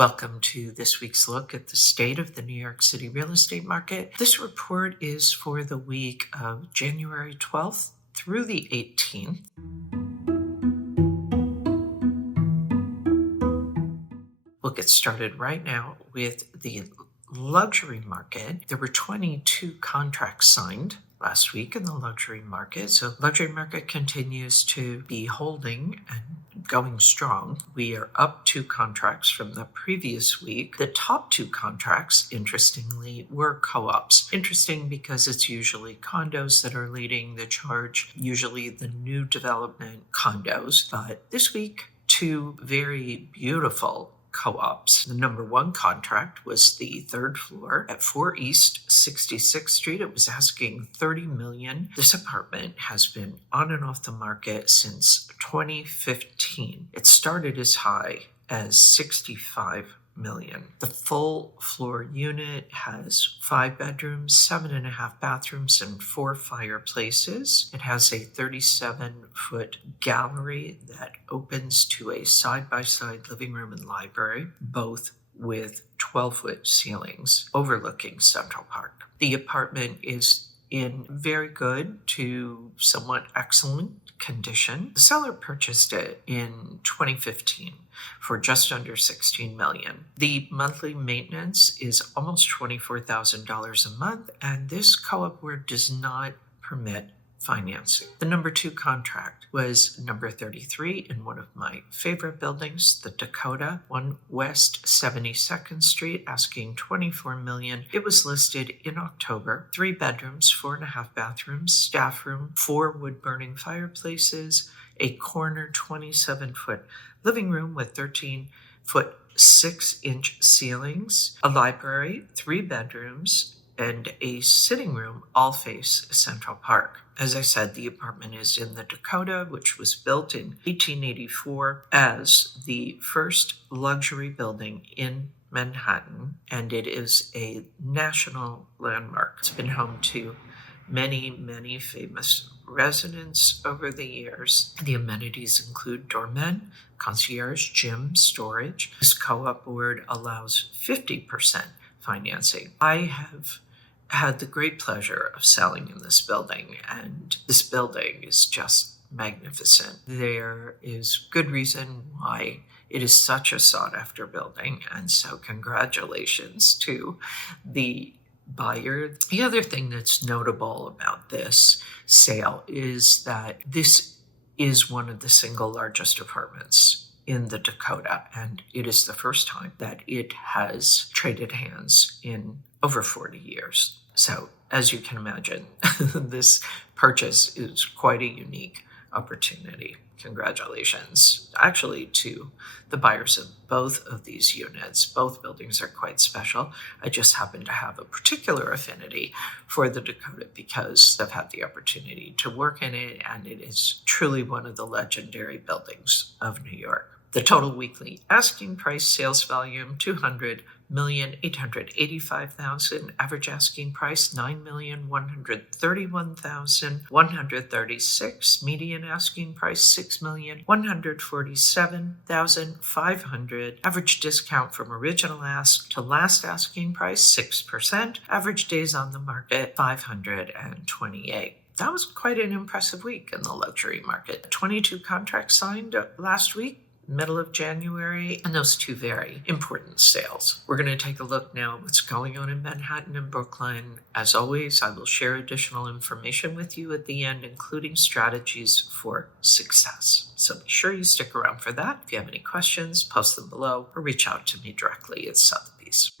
Welcome to this week's look at the state of the New York City real estate market. This report is for the week of January 12th through the 18th. We'll get started right now with the luxury market. There were 22 contracts signed last week in the luxury market. So luxury market continues to be holding and going strong. We are up 2 contracts from the previous week. The top 2 contracts, interestingly, were co-ops. Interesting because it's usually condos that are leading the charge, usually the new development condos. But this week, 2 very beautiful co-ops. The number 1 contract was the 3rd floor at 4 East 66th Street. It was asking $30 million. This apartment has been on and off the market since 2015. It started as high as $65 million. The full floor unit has 5 bedrooms, 7.5 bathrooms, and 4 fireplaces. It has a 37-foot gallery that opens to a side-by-side living room and library, both with 12-foot ceilings overlooking Central Park. The apartment is in very good to somewhat excellent condition. The seller purchased it in 2015 for just under $16 million. The monthly maintenance is almost $24,000 a month, and this co-op ward does not permit financing. The number 2 contract was number 33 in one of my favorite buildings, the Dakota, 1 West 72nd Street, asking $24 million. It was listed in October. 3 bedrooms, 4.5 bathrooms, staff room, 4 wood-burning fireplaces, a corner 27-foot living room with 13-foot 6-inch ceilings, a library, 3 bedrooms, and a sitting room all face Central Park. As I said, the apartment is in the Dakota, which was built in 1884 as the first luxury building in Manhattan, and it is a national landmark. It's been home to many, many famous residents over the years. The amenities include doormen, concierge, gym, storage. This co-op board allows 50% financing. I have had the great pleasure of selling in this building, and this building is just magnificent. There is good reason why it is such a sought-after building, and so congratulations to the buyer. The other thing that's notable about this sale is that this is one of the single largest apartments in the Dakota, and it is the first time that it has traded hands in over 40 years. So, as you can imagine, this purchase is quite a unique opportunity. Congratulations, actually, to the buyers of both of these units. Both buildings are quite special. I just happen to have a particular affinity for the Dakota because I've had the opportunity to work in it, and it is truly one of the legendary buildings of New York. The total weekly asking price sales volume, $200,885,000. Average asking price, $9,131,136. Median asking price, $6,147,500. Average discount from original ask to last asking price, 6%. Average days on the market, 528. That was quite an impressive week in the luxury market. 22 contracts signed last week, middle of January, and those 2 very important sales. We're going to take a look now at what's going on in Manhattan and Brooklyn. As always, I will share additional information with you at the end, including strategies for success. So be sure you stick around for that. If you have any questions, post them below or reach out to me directly at Sotheby's.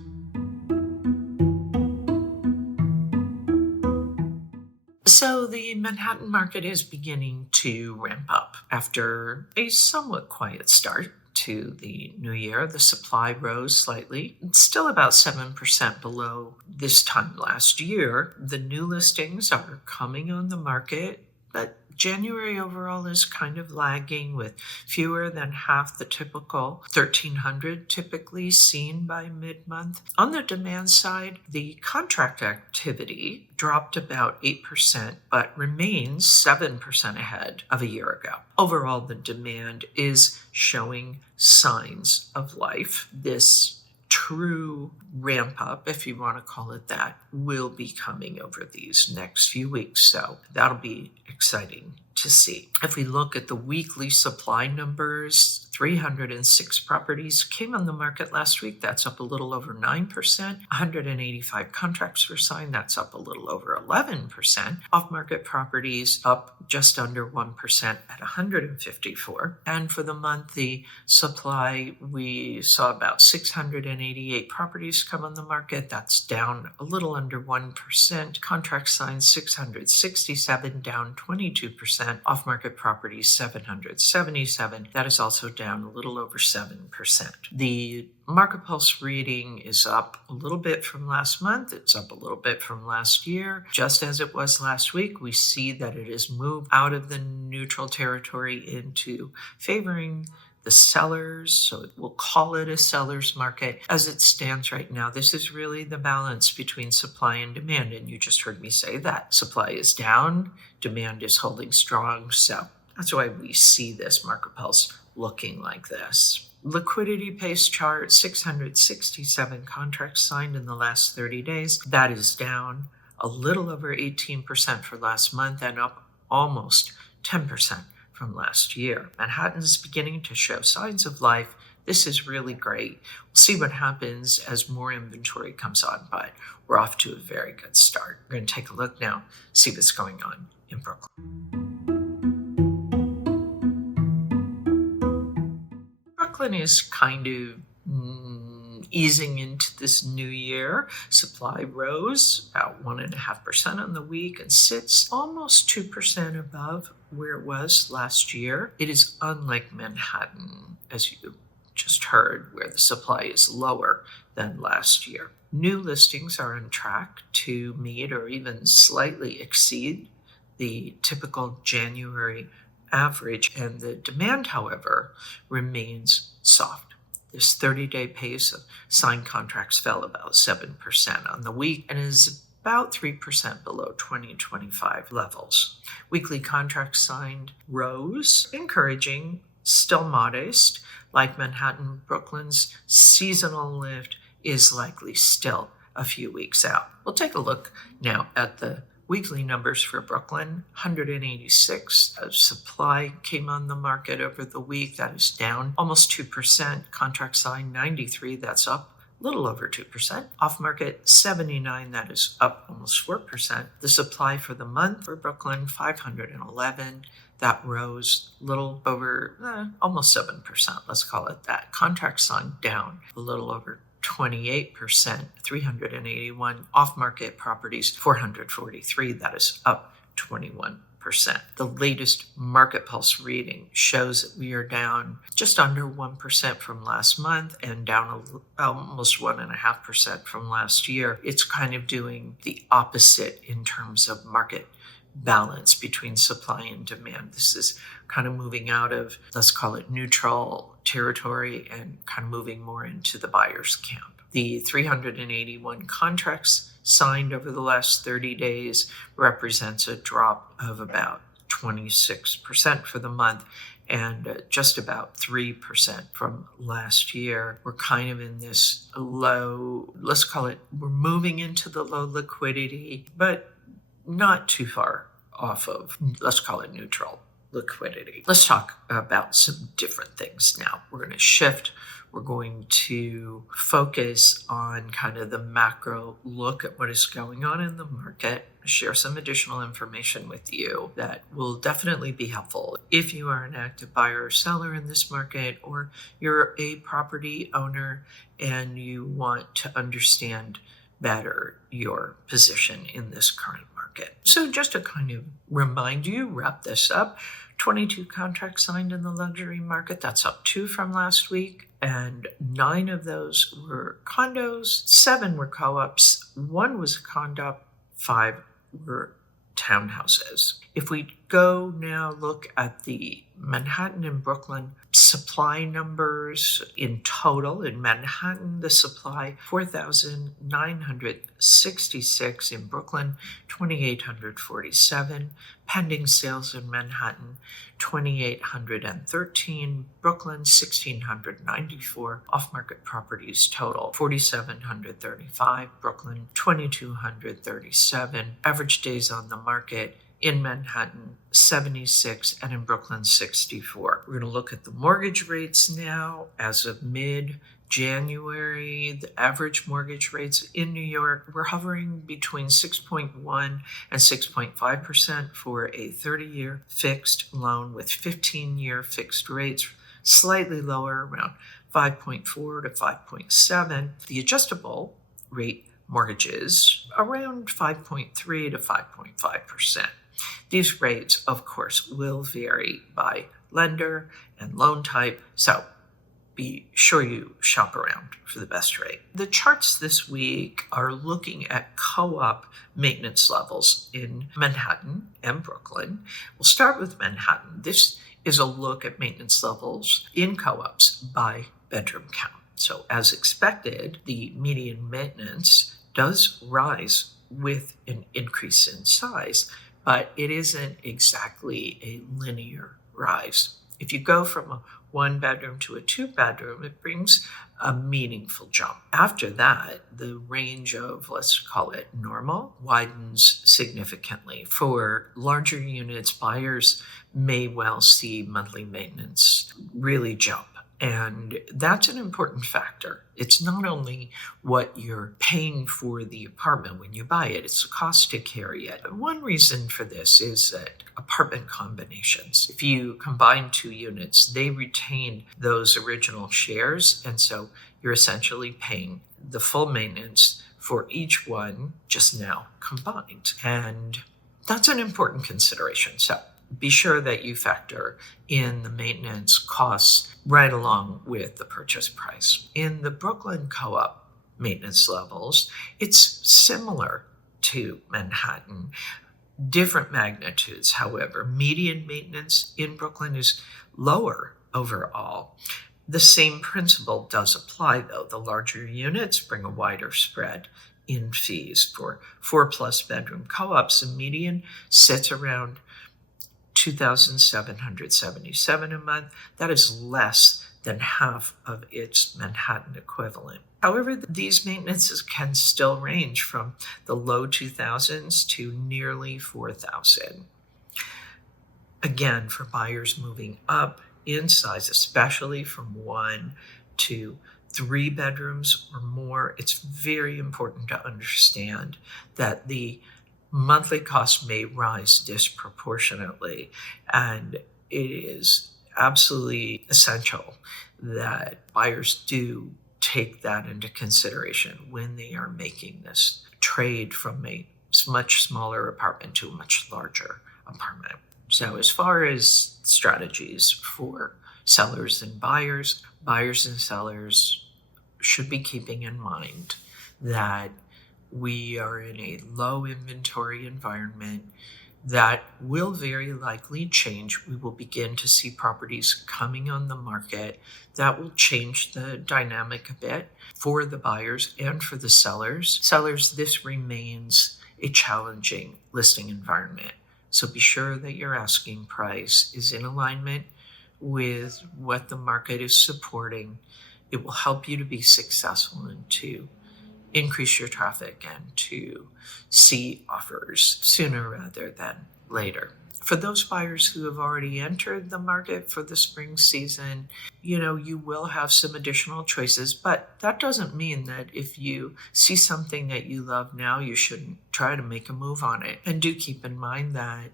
So the Manhattan market is beginning to ramp up. After a somewhat quiet start to the new year, the supply rose slightly. It's still about 7% below this time last year. The new listings are coming on the market, but January overall is kind of lagging with fewer than half the typical 1,300 typically seen by mid-month. On the demand side, the contract activity dropped about 8%, but remains 7% ahead of a year ago. Overall, the demand is showing signs of life. This true ramp up, if you want to call it that, will be coming over these next few weeks. So that'll be exciting to see. If we look at the weekly supply numbers, 306 properties came on the market last week. That's up a little over 9%. 185 contracts were signed. That's up a little over 11%. Off-market properties up just under 1% at 154. And for the month, the supply, we saw about 688 properties come on the market. That's down a little under 1%. Contracts signed 667, down 22%. Off-market properties 777. That is also down a little over 7%. The Market Pulse reading is up a little bit from last month. It's up a little bit from last year. Just as it was last week, we see that it has moved out of the neutral territory into favoring the sellers. So we'll call it a seller's market. As it stands right now, this is really the balance between supply and demand. And you just heard me say that. Supply is down, demand is holding strong. So that's why we see this Market Pulse looking like this. Liquidity Pace chart, 667 contracts signed in the last 30 days. That is down a little over 18% for last month and up almost 10% from last year. Manhattan's beginning to show signs of life. This is really great. We'll see what happens as more inventory comes on, but we're off to a very good start. We're going to take a look now, see what's going on in Brooklyn. Brooklyn is kind of easing into this new year. Supply rose about 1.5% on the week and sits almost 2% above where it was last year. It is unlike Manhattan, as you just heard, where the supply is lower than last year. New listings are on track to meet or even slightly exceed the typical January average, and the demand, however, remains soft. This 30-day pace of signed contracts fell about 7% on the week and is about 3% below 2025 levels. Weekly contracts signed rose, encouraging, still modest. Like Manhattan, Brooklyn's seasonal lift is likely still a few weeks out. We'll take a look now at the weekly numbers for Brooklyn. 186 of supply came on the market over the week. That is down almost 2%. Contract signed 93. That's up a little over 2%. Off-market 79. That is up almost 4%. The supply for the month for Brooklyn 511. That rose a little over almost 7%. Let's call it that. Contract signed down a little over 28%, 381. Off-market properties, 443. That is up 21%. The latest Market Pulse reading shows that we are down just under 1% from last month and down almost 1.5% from last year. It's kind of doing the opposite in terms of market balance between supply and demand. This is kind of moving out of, let's call it neutral territory, and kind of moving more into the buyer's camp. The 381 contracts signed over the last 30 days represents a drop of about 26% for the month and just about 3% from last year. We're kind of in this low, let's call it, we're moving into the low liquidity, but not too far off of, let's call it neutral liquidity. Let's talk about some different things now. We're going to shift. We're going to focus on kind of the macro look at what is going on in the market, share some additional information with you that will definitely be helpful if you are an active buyer or seller in this market, or you're a property owner and you want to understand better your position in this current market. So just to kind of remind you, wrap this up, 22 contracts signed in the luxury market. That's up 2 from last week. And 9 of those were condos, 7 were co-ops, 1 was a condop, 5 were townhouses. If we go now look at the Manhattan and Brooklyn supply numbers in total. In Manhattan, the supply 4,966. In Brooklyn, 2,847. Pending sales in Manhattan, 2,813. Brooklyn, 1,694. Off-market properties total, 4,735. Brooklyn, 2,237. Average days on the market in Manhattan, 76, and in Brooklyn, 64. We're going to look at the mortgage rates now. As of mid-January, the average mortgage rates in New York were hovering between 6.1 and 6.5% for a 30-year fixed loan with 15-year fixed rates, slightly lower, around 5.4 to 5.7. The adjustable rate mortgages around 5.3 to 5.5%. These rates, of course, will vary by lender and loan type, so be sure you shop around for the best rate. The charts this week are looking at co-op maintenance levels in Manhattan and Brooklyn. We'll start with Manhattan. This is a look at maintenance levels in co-ops by bedroom count. So as expected, the median maintenance does rise with an increase in size, but it isn't exactly a linear rise. If you go from a 1-bedroom to a 2-bedroom, it brings a meaningful jump. After that, the range of, let's call it normal, widens significantly. For larger units, buyers may well see monthly maintenance really jump. And that's an important factor. It's not only what you're paying for the apartment when you buy it, it's the cost to carry it. One reason for this is that apartment combinations, if you combine 2 units, they retain those original shares. And so you're essentially paying the full maintenance for each one just now combined. And that's an important consideration. So be sure that you factor in the maintenance costs right along with the purchase price. In the Brooklyn co-op maintenance levels, it's similar to Manhattan. Different magnitudes, however. Median maintenance in Brooklyn is lower overall. The same principle does apply, though. The larger units bring a wider spread in fees. For 4+ bedroom co-ops, the median sits around $2,777 a month. That is less than half of its Manhattan equivalent. However, these maintenances can still range from the low 2,000s to nearly 4,000. Again, for buyers moving up in size, especially from 1 to 3 bedrooms or more, it's very important to understand that the monthly costs may rise disproportionately, and it is absolutely essential that buyers do take that into consideration when they are making this trade from a much smaller apartment to a much larger apartment. So as far as strategies for sellers and buyers and sellers should be keeping in mind that we are in a low inventory environment that will very likely change. We will begin to see properties coming on the market that will change the dynamic a bit for the buyers and for the sellers. Sellers, this remains a challenging listing environment. So be sure that your asking price is in alignment with what the market is supporting. It will help you to be successful and to increase your traffic and to see offers sooner rather than later. For those buyers who have already entered the market for the spring season, you will have some additional choices, but that doesn't mean that if you see something that you love now, you shouldn't try to make a move on it. And do keep in mind that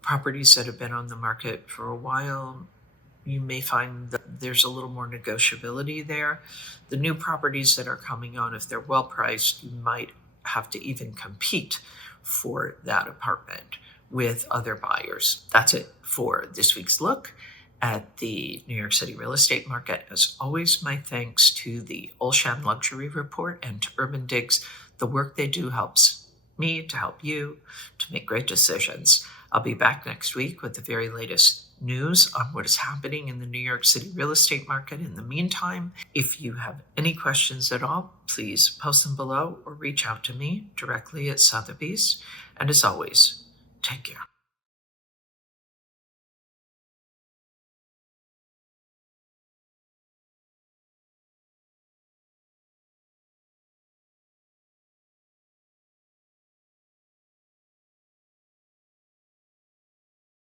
properties that have been on the market for a while, you may find that there's a little more negotiability there. The new properties that are coming on, if they're well priced, you might have to even compete for that apartment with other buyers. That's it for this week's look at the New York City real estate market. As always, my thanks to the Olshan Luxury Report and to Urban Digs. The work they do helps me to help you to make great decisions. I'll be back next week with the very latest news on what is happening in the New York City real estate market. In the meantime, if you have any questions at all, please post them below or reach out to me directly at Sotheby's. And as always, take care.